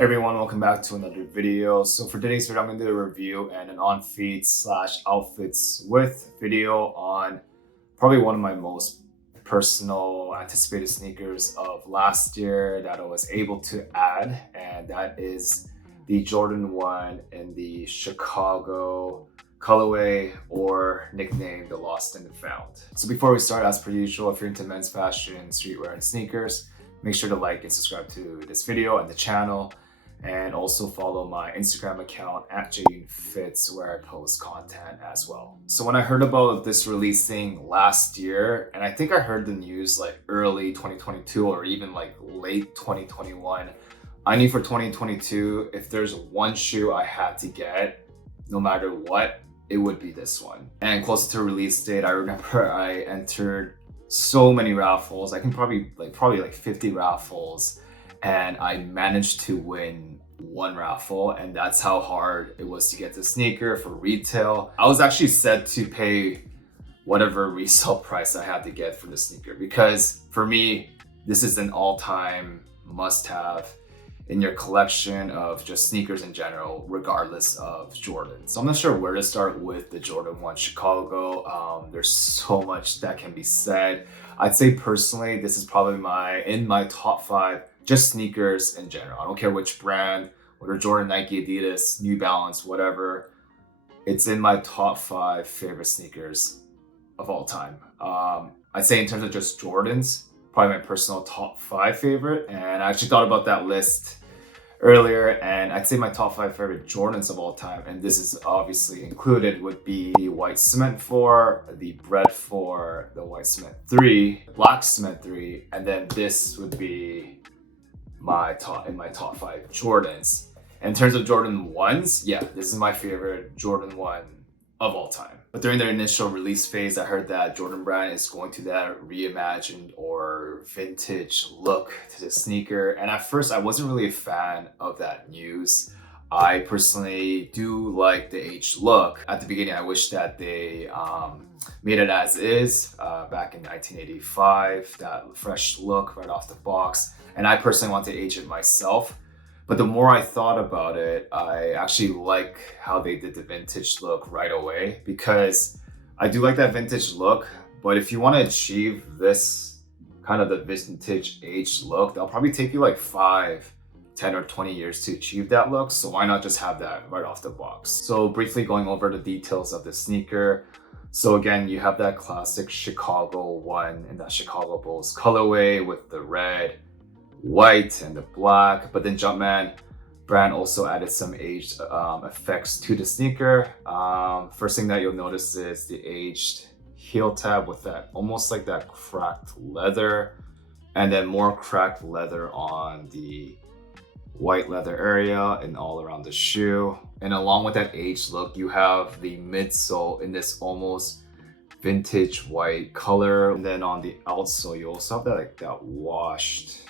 Hey everyone, welcome back to another video. So for today's video, I'm going to do a review and an on feet slash outfits with video on probably one of my most personal anticipated sneakers of last year that I was able to add, and that is the Jordan 1 in the Chicago colorway, or nicknamed the Lost and the Found. So before we start, as per usual, if you're into men's fashion, streetwear, and sneakers, make sure to like and subscribe to this video and the channel. And also follow my Instagram account at jaeyoonfits, where I post content as well. So when I heard about this releasing last year, and I think I heard the news like early 2022 or even like late 2021, I knew for 2022, if there's one shoe I had to get, no matter what, it would be this one. And closer to release date, I remember I entered so many raffles. I can probably like 50 raffles. And I managed to win one raffle, and that's how hard it was to get the sneaker for retail. I was actually set to pay whatever resale price I had to get for the sneaker, because for me, this is an all-time must-have in your collection of just sneakers in general, regardless of Jordan. So I'm not sure where to start with the Jordan 1 Chicago. There's so much that can be said. I'd say personally, this is probably in my top 5 just sneakers in general. I don't care which brand, whether Jordan, Nike, Adidas, New Balance, whatever. It's in my top 5 favorite sneakers of all time. I'd say in terms of just Jordans, probably my personal top 5 favorite. And I actually thought about that list earlier, and I'd say my top 5 favorite Jordans of all time, and this is obviously included, would be the White Cement 4, the Bread 4, the White Cement 3, Black Cement 3, and then this would be my top 5 Jordans. In terms of Jordan 1s, yeah, this is my favorite Jordan 1 of all time. But during their initial release phase, I heard that Jordan Brand is going to that reimagined or vintage look to the sneaker. And at first, I wasn't really a fan of that news. I personally do like the aged look. At the beginning, I wish that they made it as is back in 1985, that fresh look right off the box. And I personally want to age it myself. But the more I thought about it, I actually like how they did the vintage look right away, because I do like that vintage look. But if you want to achieve this kind of the vintage aged look, that'll probably take you like 5, 10 or 20 years to achieve that look. So why not just have that right off the box? So briefly going over the details of the sneaker. So again, you have that classic Chicago 1 in that Chicago Bulls colorway with the red, white, and the black. But then Jumpman brand also added some aged effects to the sneaker. First thing that you'll notice is the aged heel tab with that almost like that cracked leather, and then more cracked leather on the white leather area and all around the shoe. And along with that aged look, you have the midsole in this almost vintage white color. And then on the outsole, you also have that washed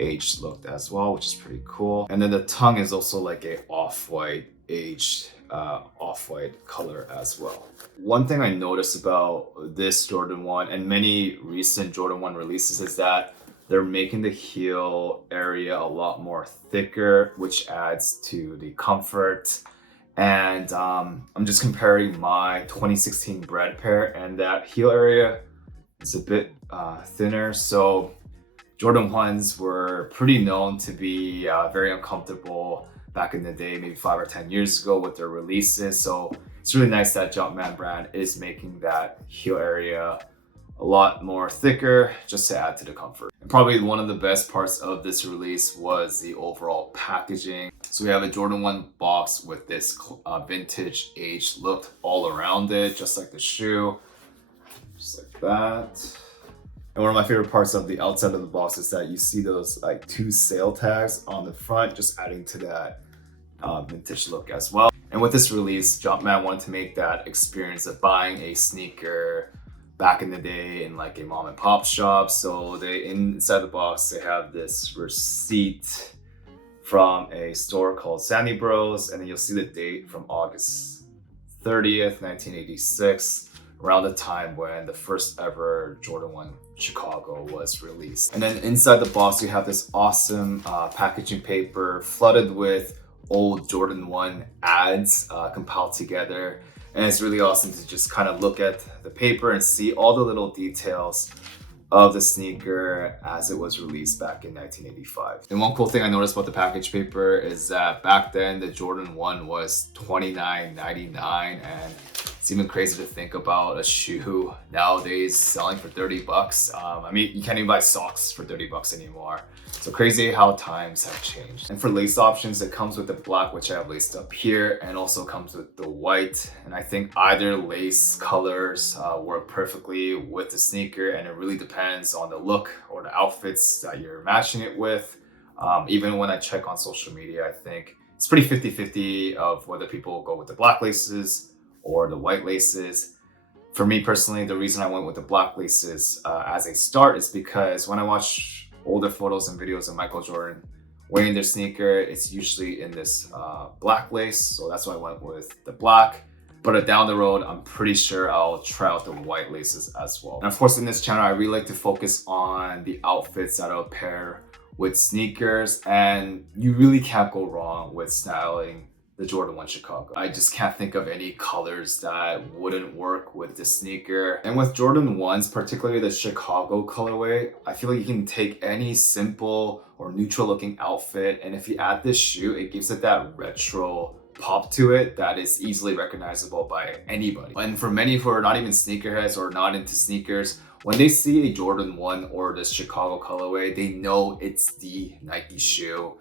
aged look as well, which is pretty cool. And then the tongue is also like a off-white aged off-white color as well. One thing I noticed about this Jordan 1 and many recent Jordan 1 releases is that they're making the heel area a lot more thicker, which adds to the comfort. And I'm just comparing my 2016 Bread pair, and that heel area is a bit thinner. So Jordan 1s were pretty known to be very uncomfortable back in the day, maybe 5 or 10 years ago with their releases. So it's really nice that Jumpman brand is making that heel area a lot more thicker, just to add to the comfort. And probably one of the best parts of this release was the overall packaging. So we have a Jordan 1 box with this vintage aged look all around it, just like the shoe, just like that. And one of my favorite parts of the outside of the box is that you see those like 2 sale tags on the front, just adding to that vintage look as well. And with this release, Jumpman wanted to make that experience of buying a sneaker back in the day in like a mom and pop shop. So they, inside the box, they have this receipt from a store called Sandy Bros, and then you'll see the date from August 30th, 1986, around the time when the first ever Jordan 1 Chicago was released. And then inside the box, you have this awesome packaging paper flooded with old Jordan 1 ads compiled together. And it's really awesome to just kind of look at the paper and see all the little details of the sneaker as it was released back in 1985. And one cool thing I noticed about the package paper is that back then the Jordan 1 was $29.99, and it's even crazy to think about a shoe nowadays selling for 30 bucks. I mean, you can't even buy socks for 30 bucks anymore. So crazy how times have changed. And for lace options, it comes with the black, which I have laced up here, and also comes with the white. And I think either lace colors work perfectly with the sneaker, and it really depends on the look or the outfits that you're matching it with. Even when I check on social media, I think it's pretty 50-50 of whether people go with the black laces or the white laces. For me personally, the reason I went with the black laces as a start is because when I watch older photos and videos of Michael Jordan wearing their sneaker, it's usually in this black lace, so that's why I went with the black. But down the road, I'm pretty sure I'll try out the white laces as well. And of course, in this channel, I really like to focus on the outfits that I'll pair with sneakers, and you really can't go wrong with styling the Jordan 1 Chicago. I just can't think of any colors that wouldn't work with the sneaker. And with Jordan 1s, particularly the Chicago colorway, I feel like you can take any simple or neutral looking outfit, and if you add this shoe, it gives it that retro pop to it that is easily recognizable by anybody. And for many who are not even sneakerheads or not into sneakers, when they see a Jordan 1 or this Chicago colorway, they know it's the Nike shoe.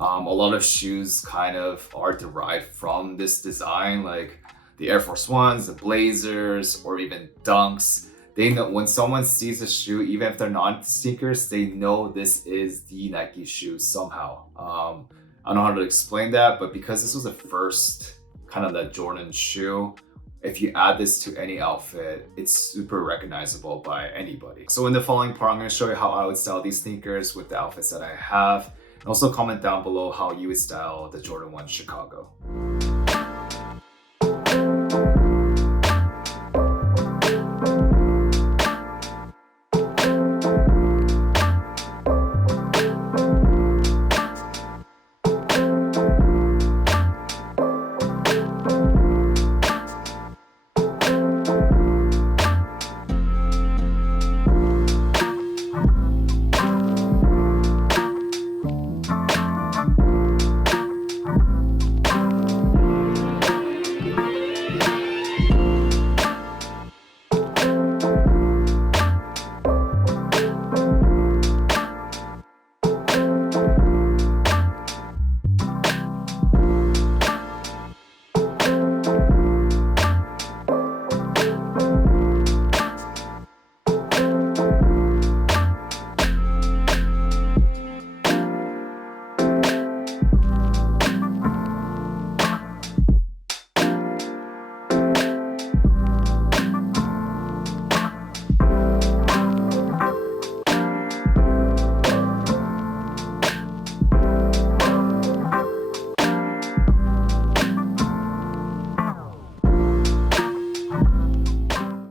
A lot of shoes kind of are derived from this design, like the Air Force Ones, the Blazers, or even Dunks. They know when someone sees a shoe, even if they're not sneakers, they know this is the Nike shoe somehow. I don't know how to explain that, but because this was the first kind of that Jordan shoe, if you add this to any outfit, it's super recognizable by anybody. So in the following part, I'm going to show you how I would style these sneakers with the outfits that I have. And also comment down below how you would style the Jordan 1 Chicago.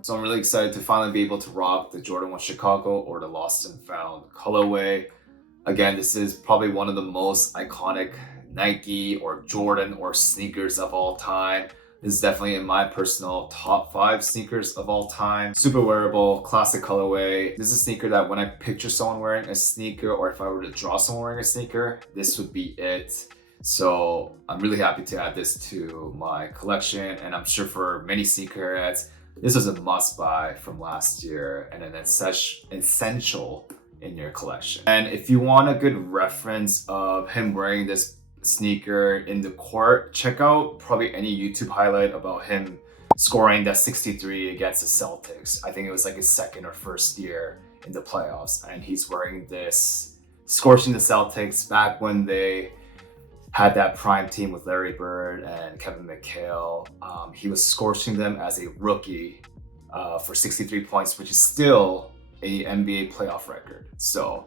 So I'm really excited to finally be able to rock the Jordan 1 Chicago or the Lost and Found colorway. Again, this is probably one of the most iconic Nike or Jordan or sneakers of all time. This is definitely in my personal top 5 sneakers of all time. Super wearable, classic colorway. This is a sneaker that when I picture someone wearing a sneaker, or if I were to draw someone wearing a sneaker, this would be it. So I'm really happy to add this to my collection, and I'm sure for many sneakerheads, this was a must buy from last year and an essential in your collection. And if you want a good reference of him wearing this sneaker in the court, check out probably any YouTube highlight about him scoring that 63 against the Celtics. I think it was like his second or first year in the playoffs, and he's wearing this, scorching the Celtics back when they had that prime team with Larry Bird and Kevin McHale. He was scorching them as a rookie for 63 points, which is still a NBA playoff record. So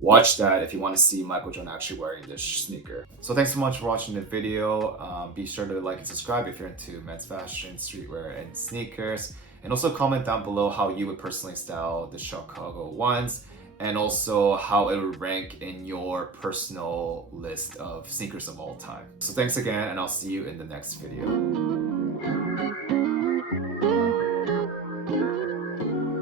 watch that if you want to see Michael Jordan actually wearing this sneaker. So thanks so much for watching the video. Be sure to like and subscribe if you're into men's fashion, streetwear, and sneakers. And also comment down below how you would personally style the Chicago ones, and also how it would rank in your personal list of sneakers of all time. So thanks again, and I'll see you in the next video.